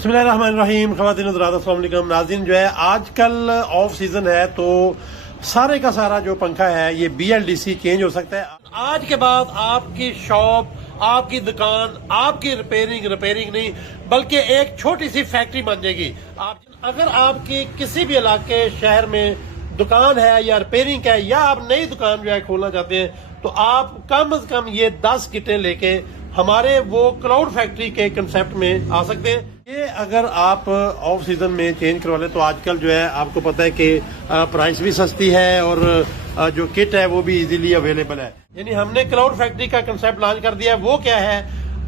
बिस्मिल्लाहिर्रहमानिर्रहीम। ख़वातीन हज़रात अस्सलाम वालेकुम। नाज़रीन, जो है आजकल ऑफ सीजन है तो सारे का सारा जो पंखा है ये BLDC चेंज हो सकता है। आज के बाद आपकी शॉप, आपकी दुकान, आपकी रिपेयरिंग नहीं बल्कि एक छोटी सी फैक्ट्री बन जाएगी। अगर आपकी किसी भी इलाके शहर में दुकान है या रिपेयरिंग है या आप नई दुकान जो है खोलना चाहते हैं तो आप कम से कम ये 10 किटें लेके हमारे वो क्लाउड फैक्ट्री के कंसेप्ट में आ सकते हैं। ये अगर आप ऑफ सीजन में चेंज करवा लें तो आजकल जो है आपको पता है कि प्राइस भी सस्ती है और जो किट है वो भी इजीली अवेलेबल है। यानी हमने क्लाउड फैक्ट्री का कंसेप्ट लॉन्च कर दिया है। वो क्या है,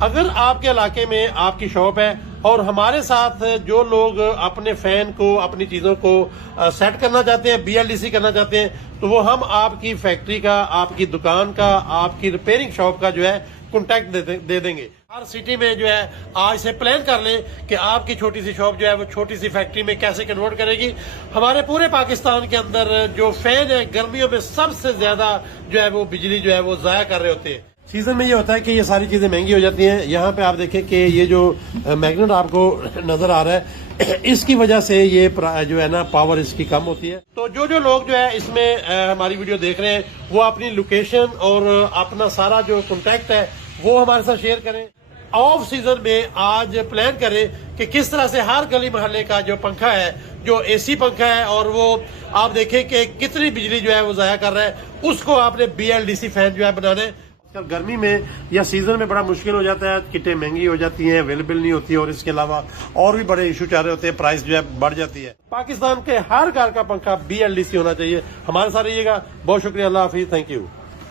अगर आपके इलाके में आपकी शॉप है और हमारे साथ जो लोग अपने फैन को, अपनी चीजों को सेट करना चाहते हैं, BLDC करना चाहते हैं, तो वो हम आपकी फैक्ट्री का, आपकी दुकान का, आपकी रिपेयरिंग शॉप का जो है कॉन्टैक्ट दे देंगे। हर सिटी में जो है आज से प्लान कर लें कि आपकी छोटी सी शॉप जो है वो छोटी सी फैक्ट्री में कैसे कन्वर्ट करेगी। हमारे पूरे पाकिस्तान के अंदर जो फैन है गर्मियों में सबसे ज्यादा जो है वो बिजली जो है वो जाया कर रहे होते हैं। सीजन में ये होता है कि ये सारी चीजें महंगी हो जाती हैं। यहाँ पे आप देखें कि ये जो मैग्नेट आपको नजर आ रहा है इसकी वजह से ये जो है ना पावर इसकी कम होती है। तो जो लोग जो है इसमें हमारी वीडियो देख रहे हैं वो अपनी लोकेशन और अपना सारा जो कॉन्टैक्ट है वो हमारे साथ शेयर करें। ऑफ सीजन में आज प्लान करें कि किस तरह से हर गली मोहल्ले का जो पंखा है, जो AC पंखा है, और वो आप देखें कि कितनी बिजली जो है वो जाया कर रहा है, उसको आपने BLDC फैन जो है बनाना है। गर्मी में या सीजन में बड़ा मुश्किल हो जाता है, किटें महंगी हो जाती हैं, अवेलेबल नहीं होती है और इसके अलावा और भी बड़े इशू चाह रहे होते हैं, प्राइस जो है बढ़ जाती है। पाकिस्तान के हर घर का पंखा BLDC होना चाहिए। हमारे साथ रहिएगा। बहुत शुक्रिया। अल्लाह हाफिज। Thank you.